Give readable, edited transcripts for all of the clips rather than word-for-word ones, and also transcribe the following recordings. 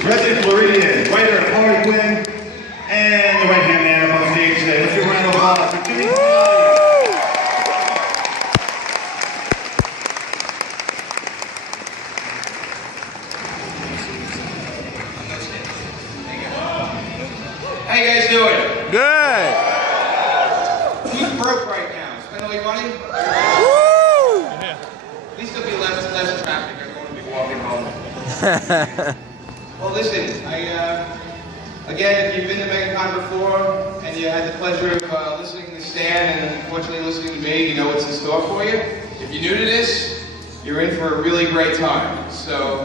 President Floridian, writer Harley Quinn, and the right-hand man up on stage today. Let's give a round of applause for Jimmy. How you guys doing? Good. Who's broke right now? Spend all your money? Woo! At least there'll be less traffic. Everyone will be walking home. Well, listen, again, if you've been to MegaCon before and you had the pleasure of listening to Stan and unfortunately listening to me, you know what's in store for you. If you're new to this, you're in for a really great time. So,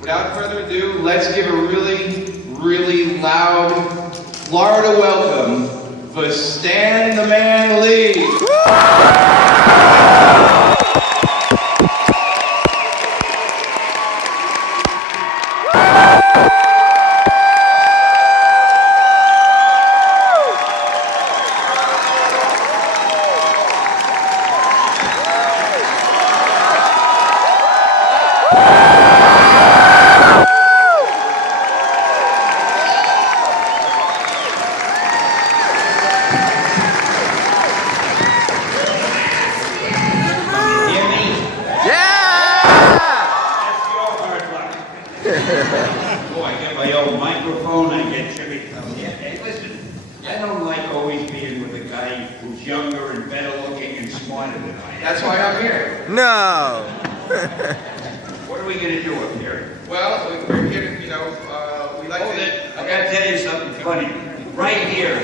without further ado, let's give a really, really loud Florida welcome for Stan the Man Lee. Oh, I get my old microphone, I get Jimmy come here. Hey, listen, I don't like always being with a guy who's younger and better looking and smarter than I am. That's why I'm here. No. What are we going to do up here? Well, we're here to, we like to... I got to tell you something funny. Right here,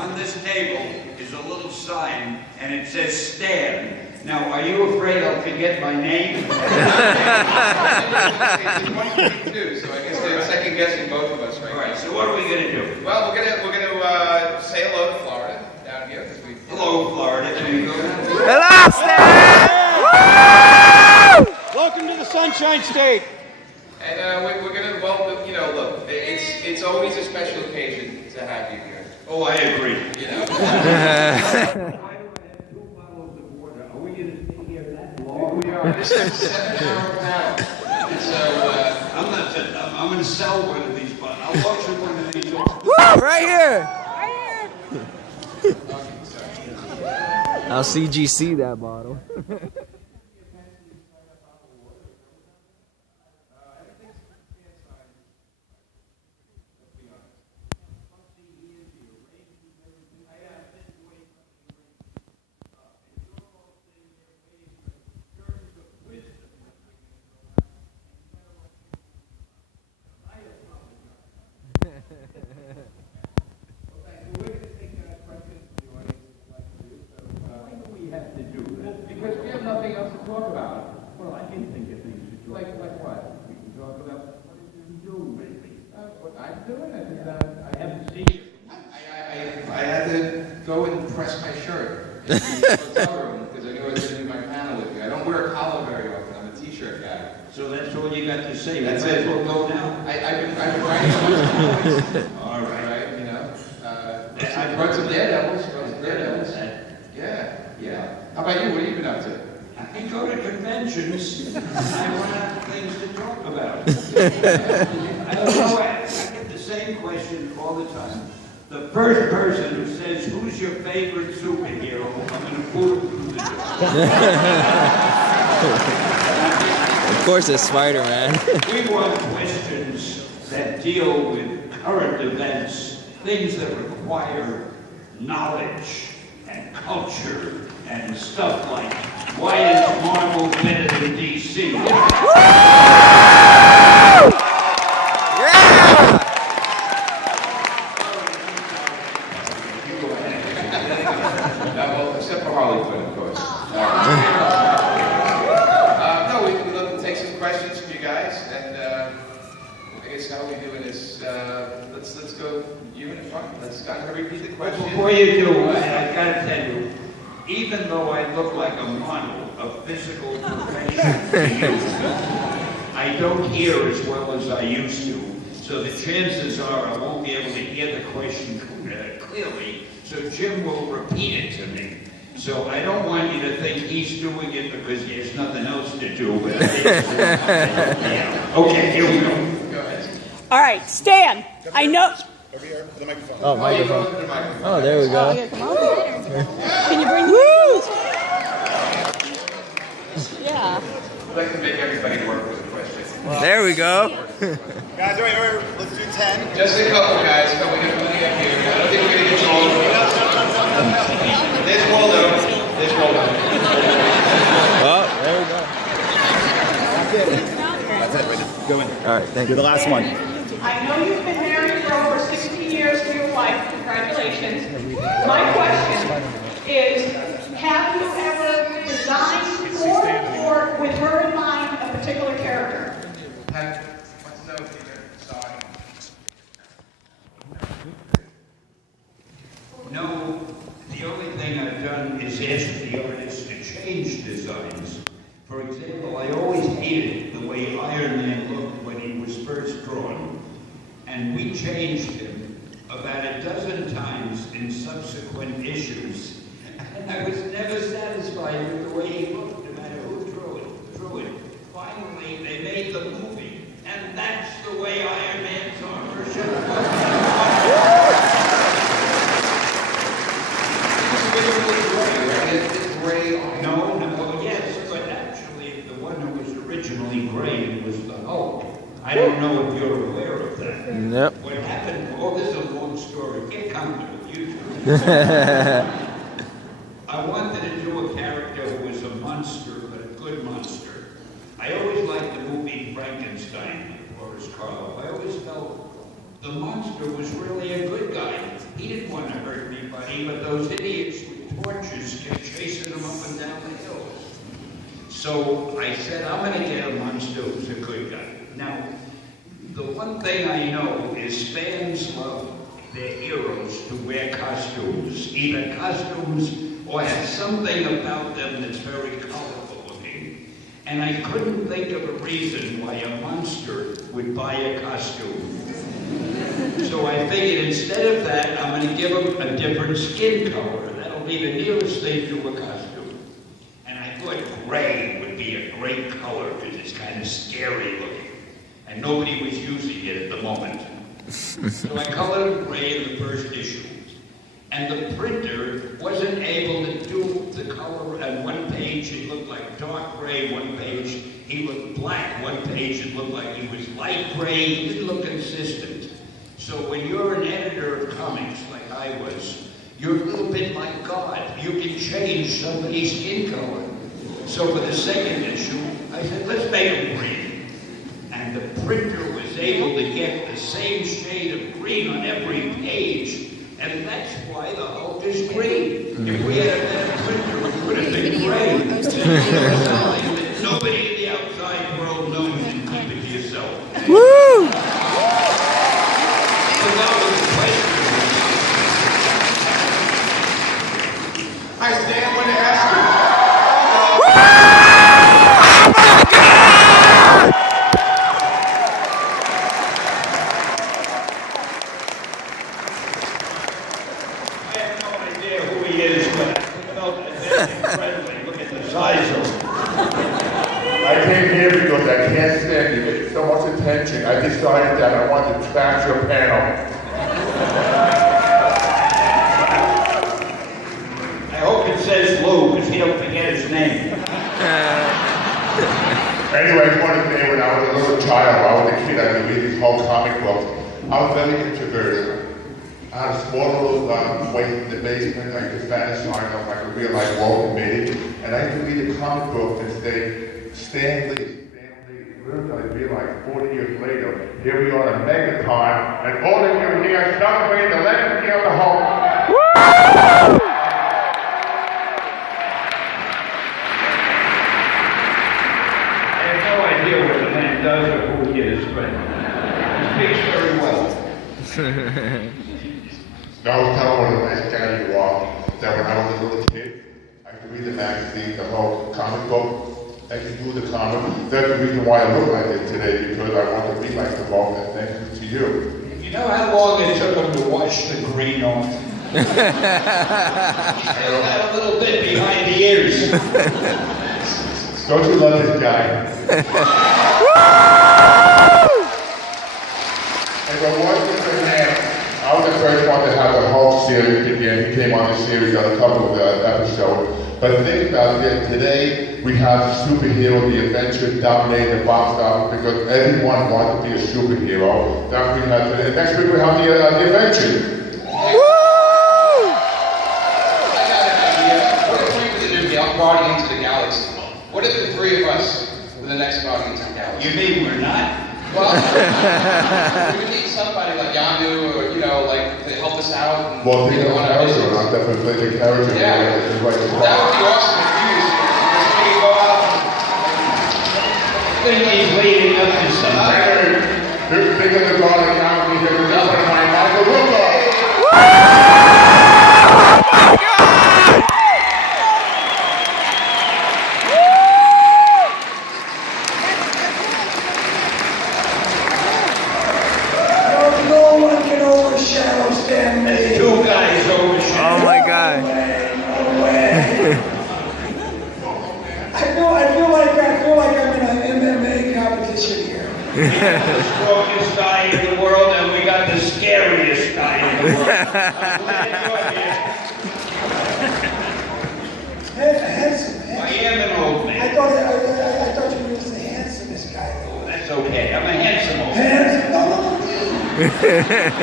on this table, is a little sign, and it says Stan. Now, are you afraid I'll forget my name? It's 1:42, so I guess they're second guessing both of us right now. All right, so what are we going to do? Well, we're gonna say hello to Florida down here because we. Hello, Florida. Can we go down? Hello, Stan! Welcome to the Sunshine State. And we're gonna, well, look, it's always a special occasion to have you here. Oh, I agree. You know. We are. This is a 7-hour panel. So, I'm going to sell one of these, but I'll auction one of these. Right here. okay, sorry. I'll CGC that bottle. Because we have nothing else to talk about. Well, I can think of things to talk about. Like what? We can talk about what have you been doing lately? What I'm doing? I haven't seen you. I had to go and press my shirt in the hotel room because I knew I was going to do my panel with you. I don't wear a collar very often. I'm a t-shirt guy. So that's all you got to say. That's it. We'll go now. I've been writing so much points. All right. I brought some Daredevils. Yeah. How about you? What have you been up to? I go to conventions. I run out of things to talk about. I don't know. I get the same question all the time. The first person who says, "Who's your favorite superhero?" I'm going to put him through the door. Of course, it's Spider-Man. We want questions that deal with current events, things that require knowledge and culture and stuff like, why is Marvel better than DC? Well, except for Harley Quinn, of course. No, we'd love to take some questions from you guys, and I guess how we're doing this. Let's go. You in front. I'm gonna repeat the question. Before you do, I gotta tell you, even though I look like a model of physical perfection to you, I don't hear as well as I used to. So the chances are I won't be able to hear the question clearly. So Jim will repeat it to me. So I don't want you to think he's doing it because he has nothing else to do. But yeah. Okay, here we go. Go ahead. All right, Stan. I know. Over here, for the microphone. Oh, microphone. Oh, there we Oh, go. here, come on. Can you bring the Yeah. I'd like to make everybody work with the question. There we go. Guys, all right, let's do 10. Just a couple, guys. Come, we got plenty up here. I don't think we're gonna get to all of them. There's Waldo. There's Waldo. Oh, there we go. That's it, right now. Go in. All right, thank Do you. the last one. I know you've been married for over 60 years to your wife. Congratulations. My question is, have you ever designed for or with her in mind a particular character? What's the note here? Sorry. No, the only thing I've done is ask the artist to change designs. For example, I always hated the way Iron Man looked when he was first drawn. And we changed him about a dozen times in subsequent issues. And I was never satisfied with the way he looked, no matter who drew it. Finally, they made the movie, and that's the way Iron Man's armor should look. No, yes, but actually the one who was originally gray was the Hulk. I don't know if you're aware of that. Yep. What happened, this is a long story, get comfortable, you two. I wanted to do a character who was a monster, but a good monster. I always liked the movie Frankenstein, Boris Karloff. I always felt the monster was really a good guy. He didn't want to hurt anybody, but those idiots with torches kept chasing him up and down the hills. So I said, I'm going to get a monster who's a good guy. Now, the one thing I know is fans love their heroes to wear costumes, either costumes or have something about them that's very colorful looking. And I couldn't think of a reason why a monster would buy a costume. So I figured instead of that, I'm going to give him a different skin color. That'll be the nearest thing to a costume. And I thought gray would be a great color because it's kind of scary looking. And nobody was using it at the moment. So I colored him gray in the first issue. And the printer wasn't able to do the color. On one page it looked like dark gray, one page he looked black, one page it looked like he was light gray, he didn't look consistent. So when you're an editor of comics, like I was, you're a little bit like God. You can change somebody's skin color. So for the second issue, I said, let's make him green. And the printer was able to get the same shade of green on every page. And that's why the Hulk is green. If we had a better printer, it would have been gray. Nobody in the outside world knows, and keep it to yourself. Woo! Hi, Stan, I wanted to ask you. I have no idea who he is, but I felt friendly. Look at the size of him. I came here because I can't stand you. It's so much attention. I decided that I wanted to trash your panel. I hope it says Lou, because he don't forget his name. Anyway, one day when I was a little child, I was a kid, I would read these whole comic books. I was very introverted. I had a small little place in the basement. I could fantasize on like a real life Walter Mitty. And I used to read a comic book and say, Stan Lee. Little did I realize 40 years later, here we are at MegaCon, and all of you here celebrating the legacy of the Hulk. I have no idea what the man does or who he is, but he speaks very well. I was telling what a nice guy you are, that when I was a little kid, I could read the magazine, the whole comic book, I could do the comic. That's the reason why I look like it today, because I want to be like the Hulk, and thank you to you. You know how long it took him to wash the green off? He still got a little bit behind the ears. Don't you love this guy? on the series on a couple of episodes. But think about it, today we have the superhero, the adventure dominating the box office because everyone wants to be a superhero. That's what we have today. Next week we have the adventure. Guardians of the Galaxy. What if the three of us were the next Guardians of the Galaxy? You mean we're not? Well, we would need somebody like Yanu or, you know, like to help us out. And, Well, think of a character, and I'll definitely play the character. Yeah. That would be awesome if you could go out. I think he's leading up to something. Think of the Guardian Galaxy here. That's what my Michael Rooker. Two guys overshadowed. Oh my God. I feel like I'm in an MMA competition here. We got the strongest guy in the world, and we got the scariest guy in the world. Handsome. I am an old man. I thought you were the handsomest guy. Oh, that's okay. I'm a handsome old man. Handsome? No. I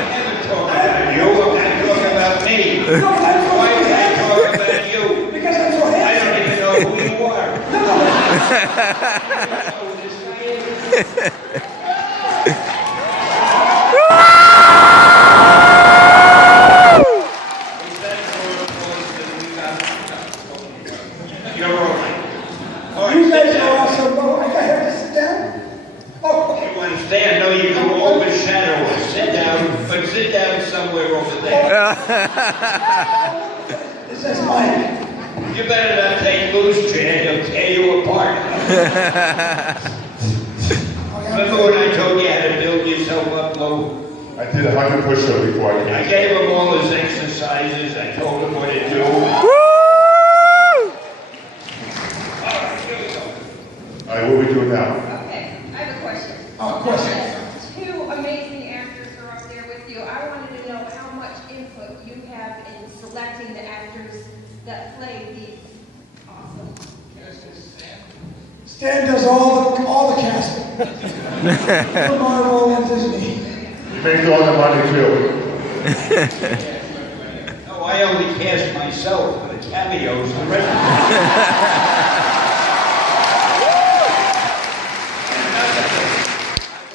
haven't talked about you. I'm talking about me. No, I'm Why did I talk about you? because I'm so I handsome. don't even know who you are. You're all right. You guys are awesome. Oh, I have to sit down? Oh, You understand? No, you can overshadow us. Sit down, but sit down somewhere over there. this is Mike. You better not take loose chair, he'll tear you apart. Remember when I told you how to build yourself up low? I did 100 push-ups before I I came. gave him all his exercises, I told him what to do. Woo! Alright, here we go. All right, what are we doing now? Okay, I have a question. Oh, question. Two amazing actors are up there with you. I wanted to know how much input you have in selecting the actors that play these awesome characters. Stan does all the casting. For Marvel and Disney. You make all the money too. No, I only cast myself for the cameos. The rest I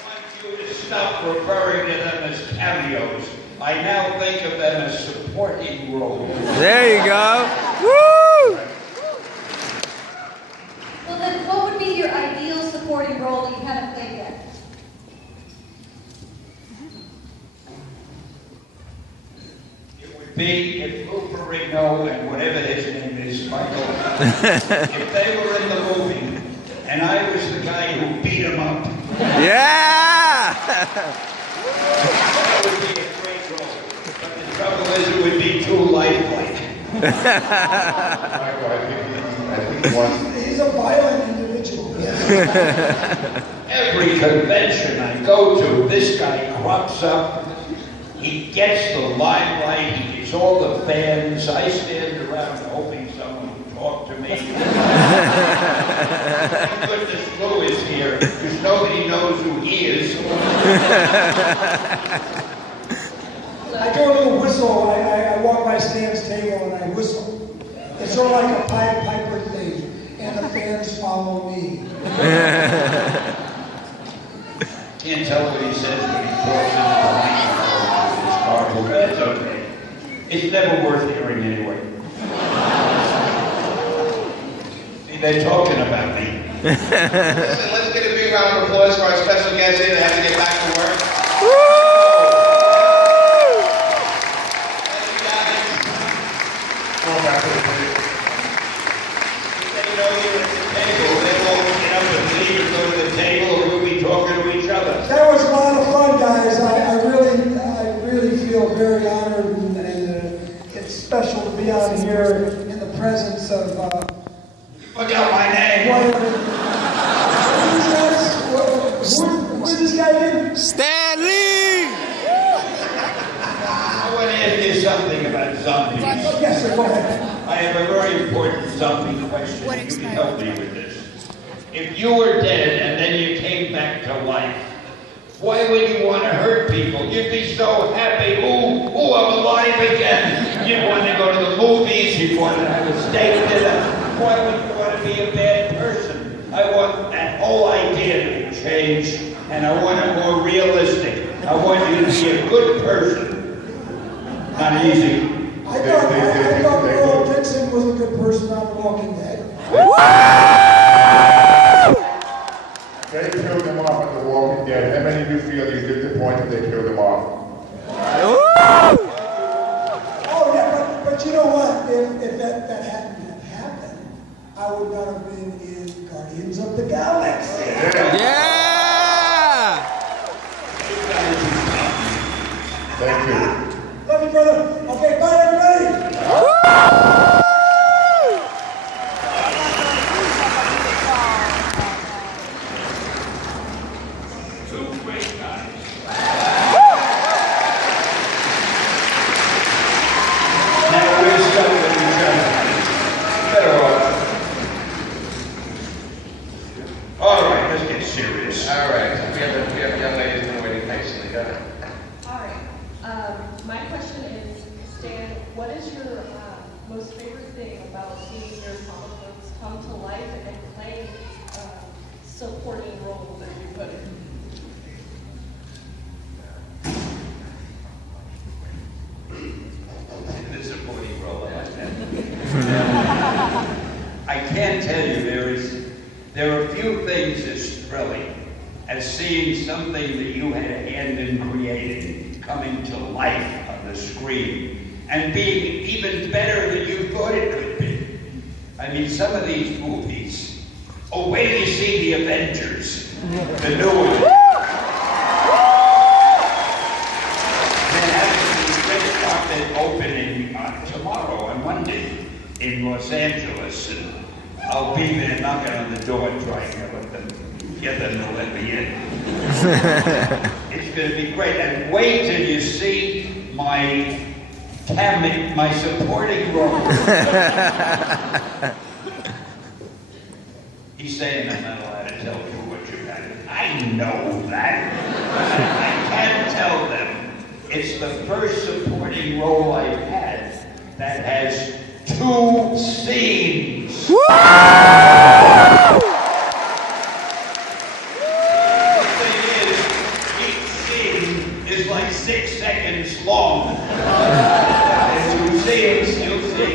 want you to stop referring to them as cameos. I now think of them as supporting roles. There you go. Woo! Well, then what would be your ideal supporting role that you haven't played yet? It would be if Lou Ferrigno and whatever his name is, Michael, if they were in the movie and I was the guy who beat him up, Yeah! that would be a great role. But the trouble is it would be too lifelike. Michael, I think he wants. He's a violent individual. Yes. Every convention I go to, this guy crops up. He gets the limelight. He gets all the fans. I stand around hoping someone will talk to me. Thank goodness Lou is here, because nobody knows who he is. I do a little whistle. I walk by Stan's table and I whistle. It's sort of like a Pied Piper thing. And the fans follow me. Can't tell what he says when he talks into the microphone. But it's okay. It's never worth hearing anyway. See, they're talking about me. Listen, let's get a big round of applause for our special guests here that have to get back to work. Thank you, guys. Go back to the plate. They know you're at the table. They won't get up and leave and go to the table, or we'll be talking to each other. That was a lot of fun, guys. I really feel very honored, and it's special to be out here in the presence of Look out my name. who's this guy in? Stanley! I want to ask you something about zombies. Yes, sir, go ahead. I have a very important zombie question. You can help me with this. If you were dead and then you came back to life, why would you want to hurt people? You'd be so happy. Ooh, I'm alive again. You'd want to go to the movies. You'd want to have a steak dinner. Why would you want to be a bad person? I want that whole idea to change, and I want it more realistic. I want you to be a good person. Not easy. I thought Earl Dixon was a good person on The Walking Dead. They killed him off on The Walking Dead. How many of you feel you're disappointed they killed him off? Oh, yeah, but you know what? If that hadn't happened, I would not have been in Guardians of the Galaxy. Yeah! Thank you. Love you, brother. Okay, bye, everybody. Two great guys. Now we're stuck with each other. Better off. All right, let's get serious. All right, we have young ladies been waiting patiently. Go ahead. All right. My question is, Stan, what is your most favorite thing about seeing your comic books come to life and playing supporting roles that you put in? The supporting role I I can tell you there are few things as thrilling as seeing something that you had a hand in creating coming to life on the screen and being even better than you thought it could be. I mean, some of these movies, wait till you see The Avengers, the new one. They're having the red carpet opening tomorrow on Monday in Los Angeles, and I'll be there knocking on the door trying to get them to let me in. It's going to be great, and wait till you see my supporting role. He's saying I'm not allowed to tell you what you had. I know that. I can't tell them. It's the first supporting role I've had that has 2 scenes. The thing is, each scene is like 6 seconds long. As you see, you'll see.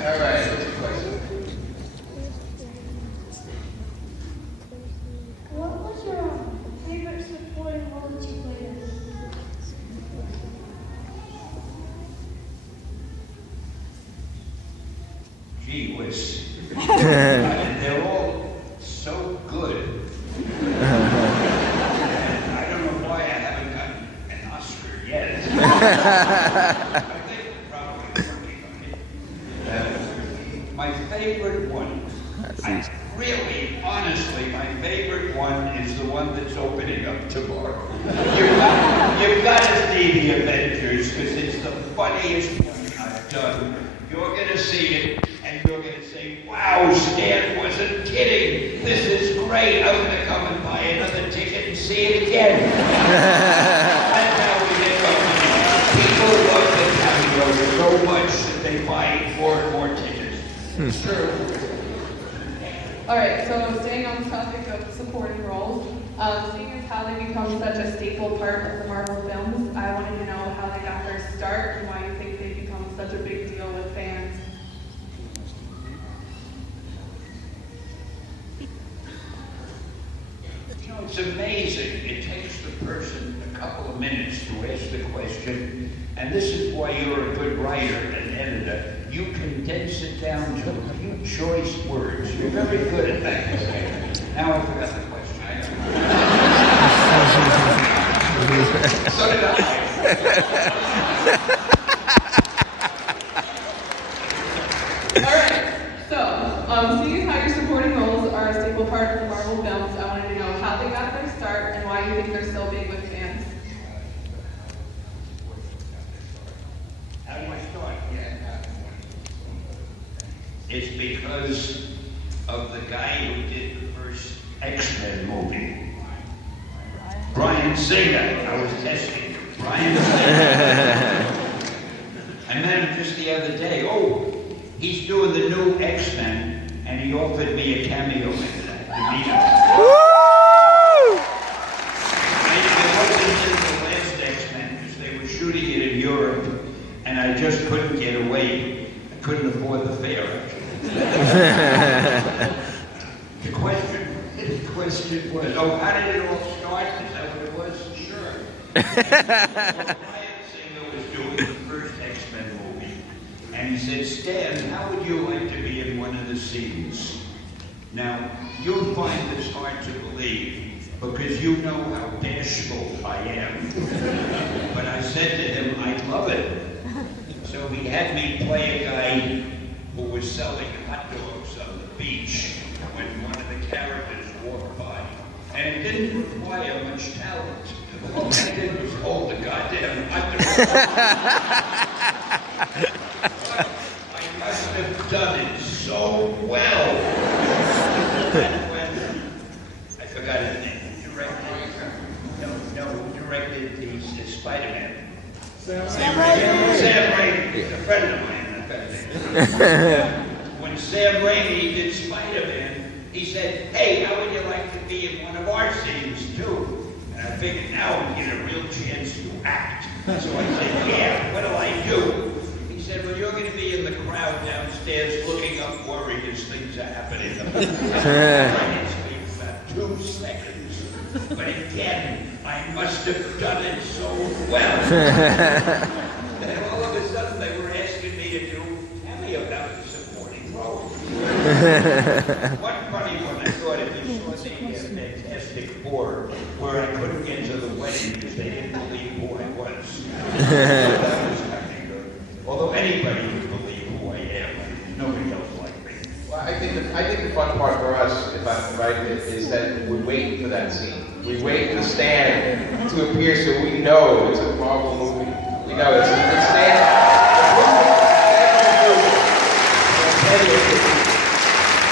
All right, what's your question? What was your favorite supporting role that you played in? Gee whiz. They're all so good. And I don't know why I haven't gotten an Oscar yet. I think we're probably working on it. My favorite one, really, honestly, my favorite one is the one that's opening up tomorrow. You've got to see The Avengers because it's the funniest one I've done. You're going to see it, and you're going to say, wow, Stan wasn't kidding. This is great. I'm going to come and buy another ticket and see it again. That's how we get going. People love the cameo so much that they buy 4 and more tickets. It's true. All right, so staying on the topic of supporting roles, seeing as how they become such a staple part of the Marvel films, I wanted to know how they got their start and why you think they become such a big deal with fans. You know, it's amazing. It takes the person a couple of minutes to ask the question, and this is why you're a good writer and editor. You condense it down to a few choice words. You're very good at that. Now I forgot the question. So did I. All right, so seeing how your supporting roles are a staple part of the Marvel films, I wanted to know how they got their start and why you think they're so big with fans. how I start. It's because of the guy who did the first X-Men movie. Brian Singer. I was testing him. Brian Singer. I met him just the other day. Oh, he's doing the new X-Men, and he offered me a cameo in that to meet him. Woo! I wasn't in the last X-Men because they were shooting it in Europe, and I just couldn't get away. I couldn't afford the fare. The question was, oh, how did it all start? Is that what it was? Sure. Brian Singer was doing the first X-Men movie, and he said, Stan, how would you like to be in one of the scenes? Now, you'll find this hard to believe, because you know how bashful I am. But I said to him, I'd love it. So he had me play a guy who was selling hot dogs on the beach when one of the characters walked by. And it didn't require much talent. All I did was hold the goddamn hot dog. I must have done it so well. And when, I forgot his name, directed the Spider-Man. Sam Raimi. He's a friend of mine. When Sam Raimi did Spider-Man, he said, hey, how would you like to be in one of our scenes too? And I figured now I'm getting a real chance to act. So I said, yeah, what'll I do? He said, well, you're going to be in the crowd downstairs looking up worried as things are happening. It's been about 2 seconds. But again, I must have done it so well. And all of a sudden they were asking me to do cameo about the supporting role. One funny one, I thought if you saw the Fantastic Four, where I couldn't get to the wedding because they didn't believe who I was. So that was kind of good. Although anybody would believe who I am, nobody else like me. Well, I think the fun part for us, if I'm right, is that we wait for that scene. We wait for Stan to appear so we know it's a Marvel movie. We know it's a Stan.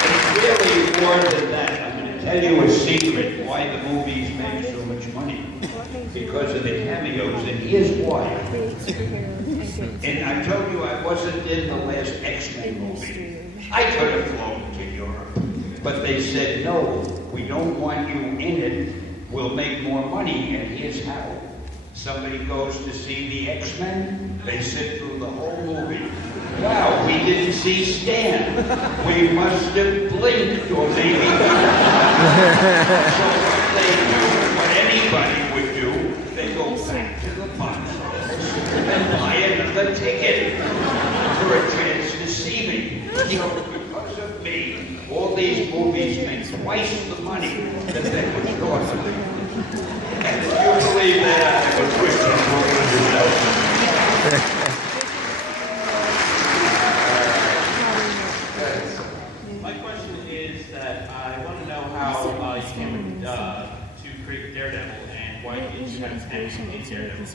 It's really more than that. I'm going to tell you a secret why the movies make so much money. Because of the cameos, and here's why. And I told you I wasn't in the last X-Men movie. I could have flown to Europe. But they said, no, we don't want you in it. We'll make more money, and here's how. Somebody goes to see the X-Men, they sit through the whole movie. Wow, we didn't see Stan. We must have blinked, or maybe So what they do, what anybody would do, they go back to the box office and buy another ticket for a chance to see me. So because of me, all these movies make twice the money that they would cost me. And if you believe that, I would wish My question is that I want to know how you came to create Daredevil and why did you have passion in Daredevil?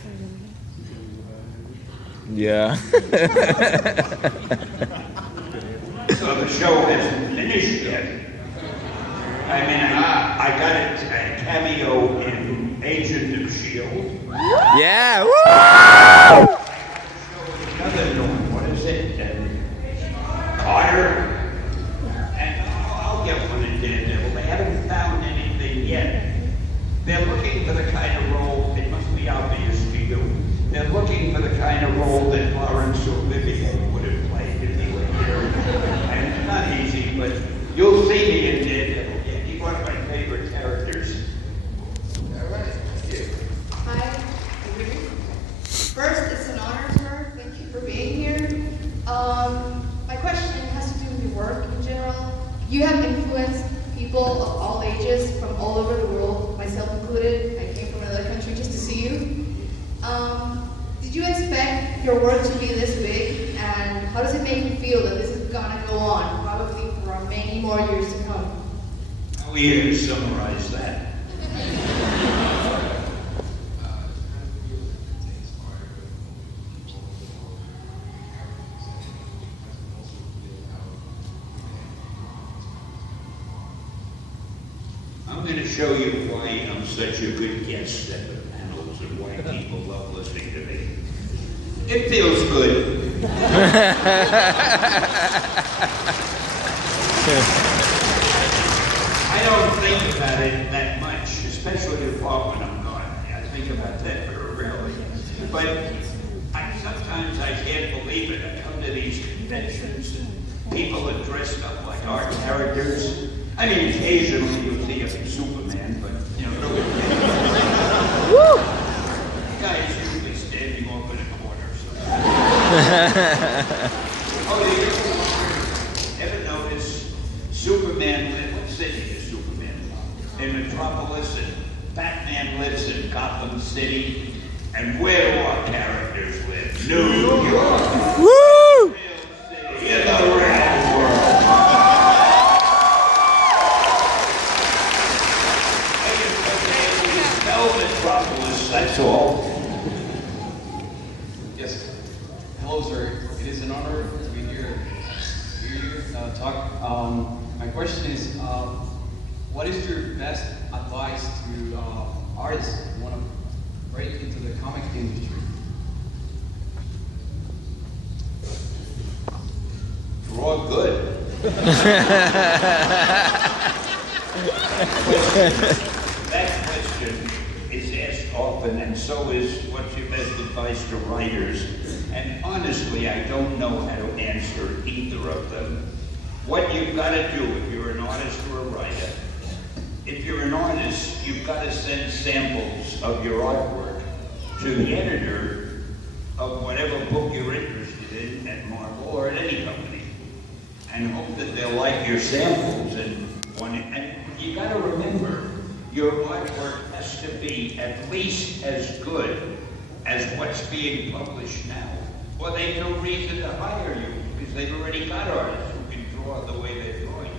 Yeah. So the show hasn't finished yet. I mean, I got a cameo in Agent of S.H.I.E.L.D. Yeah, woo! Another one, what is it? Carter. And I'll get one in Daredevil. They haven't found anything yet. They're looking for the kind of role, it must be obvious to you, they're looking for the kind of role that Lawrence Olivier would have played if he were here. And it's not easy, but you'll see me in Daredevil. Yeah, he's one of my favorite characters. All right, thank you. Hi. First, it's an honor, sir. Thank you for being here. My question has to do with your work in general. You have influenced people of all ages from all over the world, myself included. I came from another country just to see you. Did you expect your work to be this big? And how does it make you feel that this is gonna go on, probably for many more years to come? How are you to summarize that? I'm going to show you why I'm such a good guest at the panels and why people love listening to me. It feels good. I don't think about it that much, especially when I'm gone. I think about that very rarely. But sometimes I can't believe it. I come to these conventions and people are dressed up like our characters. I mean, occasionally you'll see a Superman, but, you know, the guy's usually standing off in a corner. So. Oh, you ever notice Superman lives, what city is Superman in Metropolis, and Batman lives in Gotham City, and where do our characters live? New York. Woo! Real city in the real world. Metropolis, that's all. Yes. Hello, sir. It is an honor to be here. Hear you talk. My question is, what is your best advice to artists who want to break into the comic industry? Draw good. That question is asked often, and so is what's your best advice to writers? And honestly, I don't know how to answer either of them. What you've got to do if you're an artist or a writer, if you're an artist, you've got to send samples of your artwork to the editor of whatever book you're interested in at Marvel or at any company, and hope that they'll like your samples. And you got to remember, your artwork has to be at least as good as what's being published now, or they've no reason to hire you because they've already got artists who can draw the way they're drawing.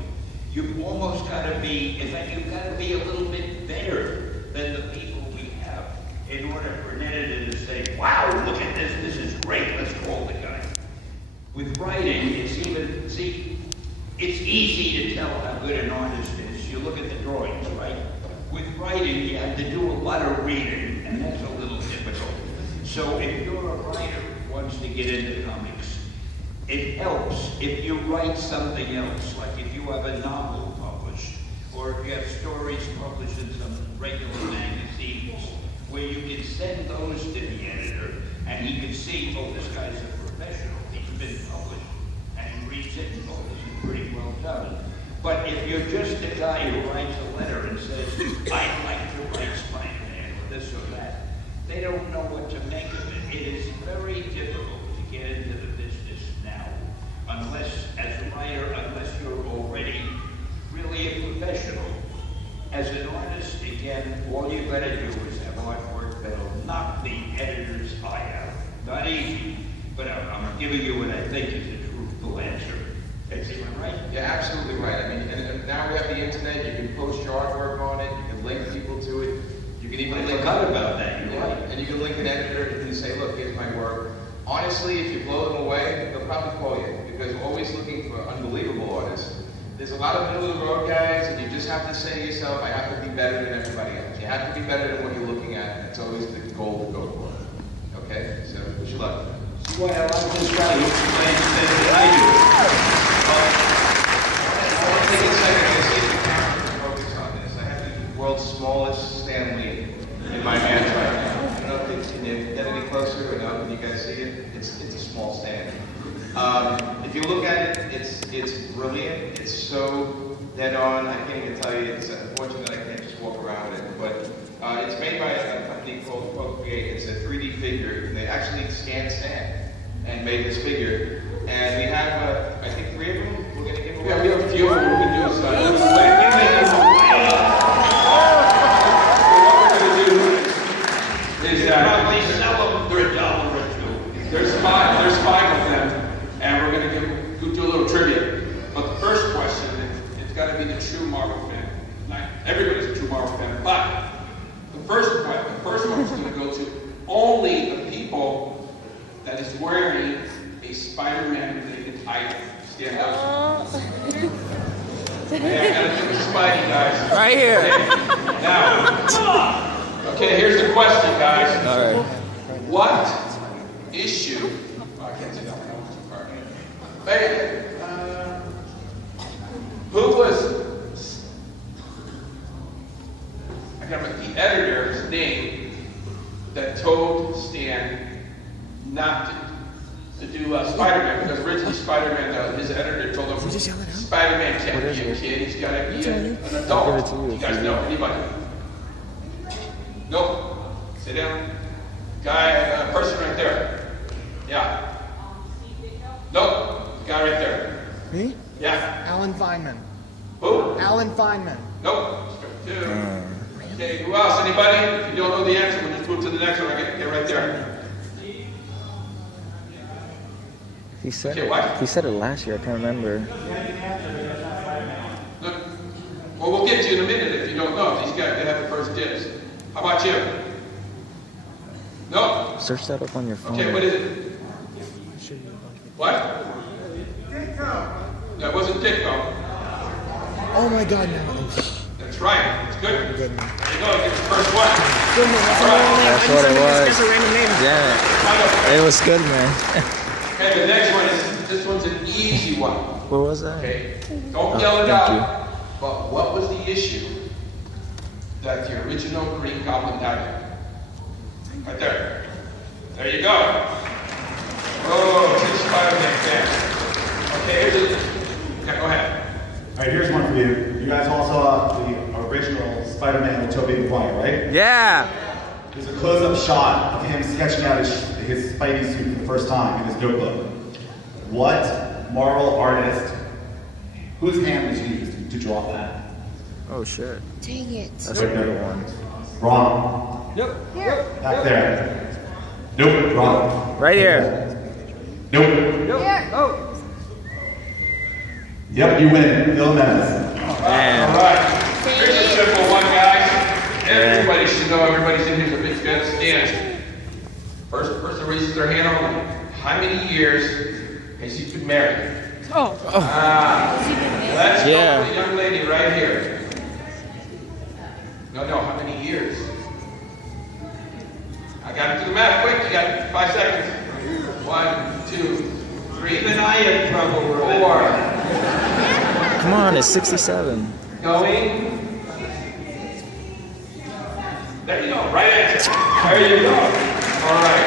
You've almost got to be, in fact, you've got to be a little bit better than the people we have in order for an editor to say, wow, look at this, this is great, let's call the guy. With writing, it's even, see, it's easy to tell how good an artist is. You look at the drawings, right? With writing, you have to do a lot of reading, and that's a little difficult. So if you're a writer who wants to get into comics, it helps if you write something else, like if you have a novel published, or if you have stories published in some regular magazines, where you can send those to the editor, and he can see, oh, this guy's a professional, he's been published, and he reads it, and oh, this is pretty well done. But if you're just a guy who writes a letter and says, I'd like to write Spider-Man, or this or that, they don't know what to make of it. It is very difficult to get into the business now, unless, as a writer, unless you're already really a professional. As an artist, again, all you've got to do is have artwork that'll knock the editor's eye out. Not easy, but I'm giving you what I think is the truthful answer. Am I right? Yeah, absolutely right. I mean, and now we have the internet, you can post your artwork on it, you can link people to it, you can even link forgot about that, you're right. And you can link an editor, you can say, look, here's my work. Honestly, if you blow them away, they'll probably call you, because we're always looking for unbelievable artists. There's a lot of middle-of-the-road guys, and you just have to say to yourself, I have to be better than everybody else. You have to be better than what you're looking at, and it's always the goal to go for. Okay? So, wish you luck. See why I like this guy who explains things that I do. I want to take a second to see the camera to focus on this. I have the world's smallest Stanley in my hands right now. I don't know if it's, can you get any closer or no? Can you guys see it? It's a small stand. If you look at it, it's brilliant. It's so dead on. I can't even tell you. It's unfortunate that I can't just walk around with it. But it's made by a company called KoR-x-SPIDERMAN. It's a 3D figure. They actually scanned sand and made this figure. And we have, I think, 3 of them. We're going to give away. Yeah, we have a few of them. We're going to do What we're going to do is Probably sell them for $1 or $2. there's 5 of them, and we're going to do a little trivia. But the first question, it's got to be the true Marvel fan. Not everybody's a true Marvel fan, but the first one is going to go to only the people that is wearing a Spider-Man related item. Stand up. I gotta Spidey, guys. Right here. Okay. Now, okay, here's the question, guys. All right. What issue? Oh, I can't say that one. Hey, who was? I can't remember the editor's name that told Stan not to do Spider-Man, because originally Spider-Man, his editor told him Spider-Man can't be a kid, he's got to be an adult. You guys know anybody? Nope. Sit down. Guy, person right there. Yeah. Nope. The guy right there. Me? Yeah. Alan Feynman. Who? Alan Feynman. Nope. Straight two. Okay, who else? Anybody? If you don't know the answer, we'll just move to the next one. I get right there. He said Okay, it. what? He said it last year. I can't remember. Look. Well, we'll get to you in a minute if you don't know. These guys, they have the first dibs. How about you? No? Search that up on your phone. Okay, what is it? What? That wasn't Ditko. Oh my God, no. That's right. It's good. There you go. Get the first one. That's what it was. Yeah. It was good, man. Okay, the next one is, this one's an easy one. What was that? Okay, don't yell it out. Thank But what was the issue that the original Green Goblin died in? Right there. There you go. Oh, two Spider-Man fans. Okay, here's it. Okay, go ahead. All right, here's one for you. You guys all saw the original Spider-Man with Tobey Maguire, right? Yeah. There's a close-up shot of him sketching out his Spidey suit for the first time in his notebook. What Marvel artist, whose hand was used to draw that? Oh shit. Dang it. That's a good one. Wrong. Yep. Back there. Nope. Wrong. Right here. Nope. Oh. Yep, you win. Bill Menace. Man. All right. Here's a simple one, guys. Everybody should know. Everybody's in here's a big fan of Stan's. First person raises their hand only. How many years has he been married? Oh. Let's go with the young lady right here. No, how many years? I got to do the math quick. You got 5 seconds. 1, 2, 3. Even I had trouble with it. 4. Come on, it's 67. Going. There you go. Right answer. There you go. All right.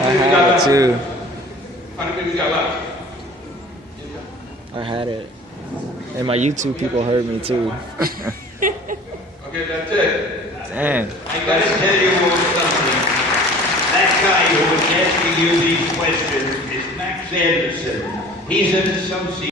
I had it too. How many we got left? I had it. And my YouTube people heard me too. Okay, that's it. Dang. I gotta tell you a little something. That guy who was asking you these questions is Max Anderson. He's an associate.